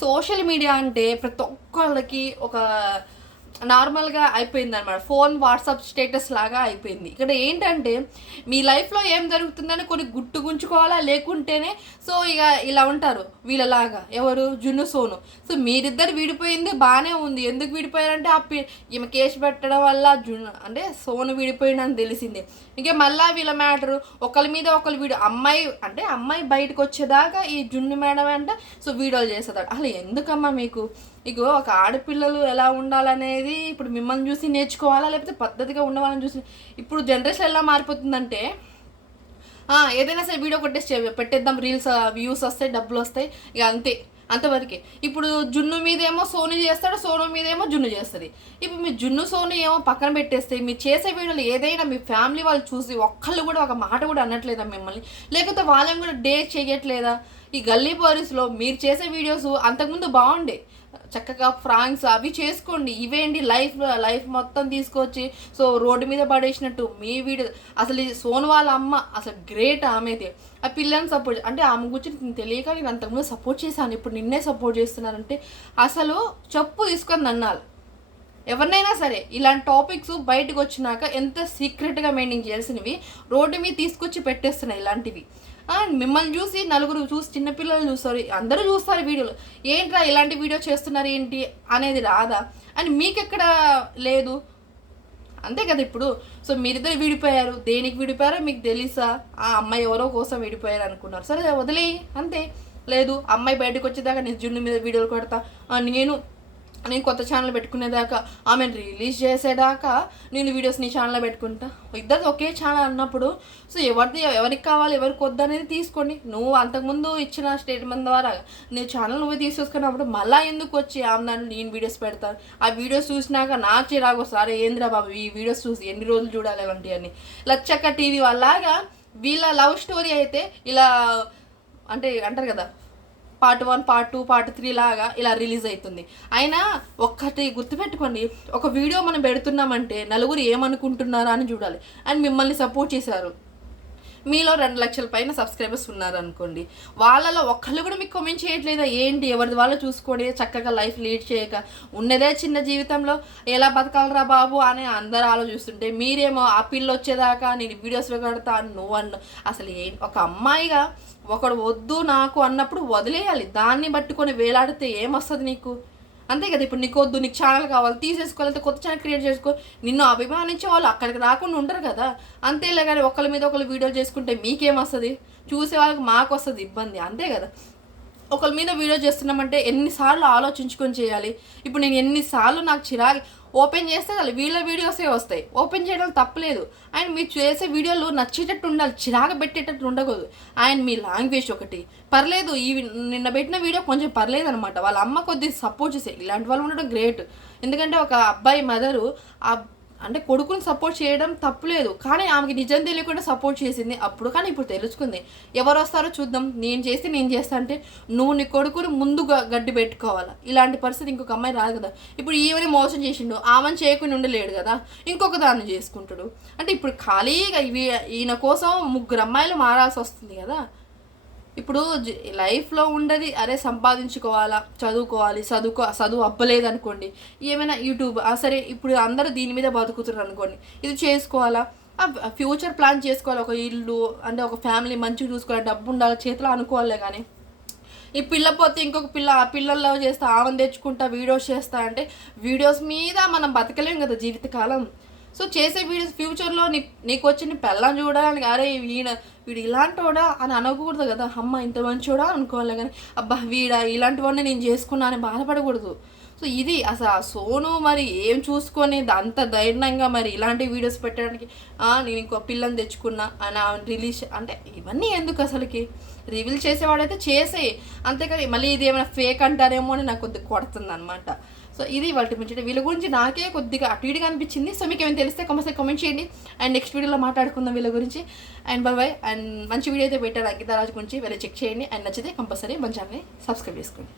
Social media అంటే ప్రతి ఒక్కళ్ళకి ఒక నార్మల్గా అయిపోయింది అనమాట ఫోన్ వాట్సాప్ స్టేటస్ లాగా అయిపోయింది. ఇక్కడ ఏంటంటే మీ లైఫ్లో ఏం జరుగుతుందని కొన్ని గుట్టుగుంచుకోవాలా లేకుంటేనే సో ఇక ఇలా ఉంటారు వీళ్ళలాగా. ఎవరు? జున్ను సోను. సో మీరిద్దరు విడిపోయింది బాగానే ఉంది. ఎందుకు విడిపోయారంటే ఆ పి- ఈమె కేసు పెట్టడం వల్ల జున్ను అంటే సోను విడిపోయిందని తెలిసింది. ఇంకా మళ్ళా వీళ్ళ మ్యాటరు ఒకరి మీద ఒకరు వీడు అమ్మాయి అంటే అమ్మాయి బయటకు వచ్చేదాకా ఈ జున్ను మేడం అంటే సో వీడియోలు చేస్తుంటాడు అసలు ఎందుకమ్మా మీకు? ఇగో ఒక ఆడపిల్లలు ఎలా ఉండాలనేది ఇప్పుడు మిమ్మల్ని చూసి నేర్చుకోవాలా? లేకపోతే పద్ధతిగా ఉన్న చూసి ఇప్పుడు జనరేషన్ ఎలా మారిపోతుందంటే ఏదైనా సరే వీడియో కొట్టేసి పెట్టేద్దాం రీల్స్ వ్యూస్ వస్తాయి డబ్బులు వస్తాయి ఇక అంతే అంతవరకే. ఇప్పుడు జున్ను మీదేమో సోను చేస్తాడు సోను మీదేమో జున్ను చేస్తుంది. ఇప్పుడు మీ జున్ను సోను ఏమో పక్కన పెట్టేస్తే మీరు చేసే వీడియోలు ఏదైనా మీ ఫ్యామిలీ వాళ్ళు చూసి ఒక్కళ్ళు కూడా ఒక మాట కూడా అనట్లేదా మిమ్మల్ని? లేకపోతే వాళ్ళని కూడా డే చేయట్లేదా? ఈ గల్లీ పోలీసులో మీరు చేసే వీడియోస్ అంతకుముందు బాగుండే. చక్కగా ఫ్రాంక్స్ అవి చేసుకోండి. ఇవేంటి? లైఫ్ లైఫ్ మొత్తం తీసుకొచ్చి సో రోడ్డు మీద పడేసినట్టు మీ వీడియో అసలు ఈ సోను వాళ్ళ అమ్మ అసలు గ్రేట్ ఆమె అయితే ఆ పిల్లని సపోర్ట్ అంటే ఆమె గురించి నేను తెలియక నేను అంతకుముందు సపోర్ట్ చేశాను. ఇప్పుడు నిన్నే సపోర్ట్ చేస్తున్నానంటే అసలు చెప్పు తీసుకొని నన్నాలి ఎవరినైనా సరే ఇలాంటి టాపిక్స్ బయటకు వచ్చినాక ఎంత సీక్రెట్గా మెయింటైన్ చేయాల్సినవి రోడ్డు మీద తీసుకొచ్చి పెట్టేస్తున్నాయి ఇలాంటివి. మిమ్మల్ని చూసి నలుగురు చూసి చిన్నపిల్లలు చూస్తారు అందరూ చూస్తారు వీడియోలు. ఏంట్రా ఇలాంటి వీడియో చేస్తున్నారు ఏంటి అనేది రాదా? అని మీకెక్కడ లేదు? అంతే కదా ఇప్పుడు. సో మీరిద్దరు విడిపోయారు. దేనికి విడిపోయారో మీకు తెలుసా? ఆ అమ్మాయి ఎవరో కోసం విడిపోయారు అనుకున్నారు. సరే వదిలేయి. అంతే. లేదు అమ్మాయి బయటకు వచ్చేదాకా నేను జున్ను మీద వీడియోలు కొడతా. నేను నేను కొత్త ఛానల్ పెట్టుకునేదాకా ఆమెను రిలీజ్ చేసేదాకా నేను వీడియోస్ నీ ఛానల్లో పెట్టుకుంటా. ఇద్దరు ఒకే ఛానల్ అన్నప్పుడు సో ఎవరిది ఎవరికి కావాలి ఎవరికి వద్దు అనేది తీసుకోండి. నువ్వు అంతకుముందు ఇచ్చిన స్టేట్మెంట్ ద్వారా నీ ఛానల్ నువ్వే తీసుకొచ్చుకున్నప్పుడు మళ్ళీ ఎందుకు వచ్చి ఆమె నన్ను నేను వీడియోస్ పెడతాను? ఆ వీడియోస్ చూసినాక నాకు చిరాకు వస్తుంది. ఏంద్రా బాబు ఈ వీడియోస్ చూసి ఎన్ని రోజులు చూడాలి అలాంటివన్నీ లచ్చక్క టీవీ వాళ్ళలాగా వీళ్ళ లవ్ స్టోరీ అయితే ఇలా అంటే అంటారు కదా part one part two part three లాగా ఇలా రిలీజ్ అవుతుంది. అయినా ఒక్కటి గుర్తుపెట్టుకోండి ఒక వీడియో మనం పెడుతున్నామంటే నలుగురు ఏమనుకుంటున్నారా అని చూడాలి. అండ్ మిమ్మల్ని సపోర్ట్ చేశారు. మీలో రెండు లక్షల పైన సబ్స్క్రైబర్స్ ఉన్నారు అనుకోండి వాళ్ళలో ఒక్కళ్ళు కూడా మీకు కామెంట్ చేయట్లేదా? ఏంటి? ఎవరిది? వాళ్ళు చూసుకోండి. చక్కగా లైఫ్ లీడ్ చేయక ఉన్నదే చిన్న జీవితంలో. ఎలా బతకాలరా బాబు? అని అందరూ ఆలోచిస్తుంటే మీరేమో ఆ పిల్ల వచ్చేదాకా నేను వీడియోస్ కడతా నువ్వు అన్న. అసలు ఏ? ఒక అమ్మాయిగా ఒకడు వద్దు నాకు అన్నప్పుడు వదిలేయాలి. దాన్ని పట్టుకొని వేలాడితే ఏమొస్తుంది నీకు? అంతే కదా ఇప్పుడు నీకు వద్దు నీకు ఛానల్ కావాలి తీసేసుకోవాలి కొత్త ఛానల్ క్రియేట్ చేసుకో. నిన్ను అభిమానించే వాళ్ళు అక్కడికి రాకుండా ఉండరు కదా. అంతేలే కానీ ఒకళ్ళ మీద ఒకళ్ళు వీడియోలు చేసుకుంటే మీకేమొస్తుంది చూసే వాళ్ళకి మాకు వస్తుంది ఇబ్బంది అంతే కదా. ఒకళ్ళ మీద వీడియో చేస్తున్నామంటే ఎన్నిసార్లు ఆలోచించుకొని చేయాలి? ఇప్పుడు నేను ఎన్నిసార్లు నాకు చిరాకి. ఓపెన్ చేస్తే చాలు వీళ్ళ వీడియోసే వస్తాయి. ఓపెన్ చేయడం తప్పలేదు. అండ్ మీరు చేసే వీడియోలు నచ్చేటట్టు ఉండాలి చిరాకు పెట్టేటట్టు ఉండకూడదు. అండ్ మీ లాంగ్వేజ్ ఒకటి. పర్లేదు ఈ నిన్న పెట్టిన వీడియో కొంచెం పర్లేదు అనమాట వాళ్ళ అమ్మ కొద్దిగా సపోర్ట్ చేసే. ఇలాంటి వాళ్ళు ఉండడం గ్రేట్ ఎందుకంటే ఒక అబ్బాయి మదరు ఆ అంటే కొడుకుని సపోర్ట్ చేయడం తప్పులేదు కానీ ఆమెకి నిజం తెలియకుండా సపోర్ట్ చేసింది అప్పుడు. కానీ ఇప్పుడు తెలుసుకుంది. ఎవరు వస్తారో చూద్దాం. నేను చేస్తే నేను చేస్తా అంటే నువ్వు నీ కొడుకుని ముందు గడ్డి పెట్టుకోవాలా? ఇలాంటి పరిస్థితి ఇంకొక అమ్మాయి రాదు కదా. ఇప్పుడు ఈమెని మోసం చేసిండు. ఆమెను చేయకుండా ఉండలేడు కదా. ఇంకొక దాన్ని చేసుకుంటాడు. అంటే ఇప్పుడు ఖాళీగా ఇవి ఈయన కోసం ముగ్గురు అమ్మాయిలు మారాల్సి వస్తుంది కదా. ఇప్పుడు లైఫ్లో ఉండదు అరే సంపాదించుకోవాలా చదువుకోవాలి చదువుకో చదువు అవ్వలేదు అనుకోండి ఏమైనా యూట్యూబ్ సరే ఇప్పుడు అందరూ దీని మీద బతుకుతున్నారు అనుకోండి ఇది చేసుకోవాలా? ఫ్యూచర్ ప్లాన్ చేసుకోవాలి ఒక ఇల్లు అంటే ఒక ఫ్యామిలీ మంచిగా చూసుకోవాలి డబ్బు ఉండాలి చేతిలో అనుకోవాలి కానీ. ఈ పిల్ల పోతే ఇంకొక పిల్ల ఆ పిల్లల్లో చేస్తా ఆమెను తెచ్చుకుంటా వీడియోస్ చేస్తా అంటే వీడియోస్ మీద మనం బతకలేం కదా జీవితకాలం. సో చేసే వీడియోస్ ఫ్యూచర్లో నీ నీకు వచ్చి నీ చూడడానికి అరే వీడ వీడు ఇలాంటోడా అని అనకూడదు కదా. అమ్మ ఇంత మంచోడా అనుకోవాలి కానీ అబ్బా వీడ ఇలాంటి వాడిని నేను చేసుకున్నా అని బాధపడకూడదు. సో ఇది అసలు ఆ సోను మరి ఏం చూసుకొని అంత ధైర్యంగా మరి ఇలాంటి వీడియోస్ పెట్టడానికి నేను ఇంకో పిల్లని తెచ్చుకున్నా అని రిలీజ్ అంటే ఇవన్నీ ఎందుకు అసలుకి? రివీల్ చేసేవాడైతే చేసే. అంతేకాదు మళ్ళీ ఇది ఏమైనా ఫేక్ అంటారేమో అని నాకు కొద్దిగా కొడుతుంది అనమాట సో ఇది వాటి గురించి వీళ్ళ గురించి నాకే కొద్దిగా అటు ఇటుగా అనిపించింది. సో మీకు ఏమైనా తెలిస్తే కంపల్సరీ కామెంట్ చేయండి. అండ్ నెక్స్ట్ వీడియోలో మాట్లాడుకుందాం వీళ్ళ గురించి. అండ్ బాయ్ అండ్ మంచి వీడియో అయితే పెట్టారు అంకిత రాజు గురించి. వెళ్ళి చెక్ చేయండి. అండ్ నచ్చితే కంపల్సరీ మంచి ఛానల్ని సబ్స్క్రైబ్ చేసుకోండి.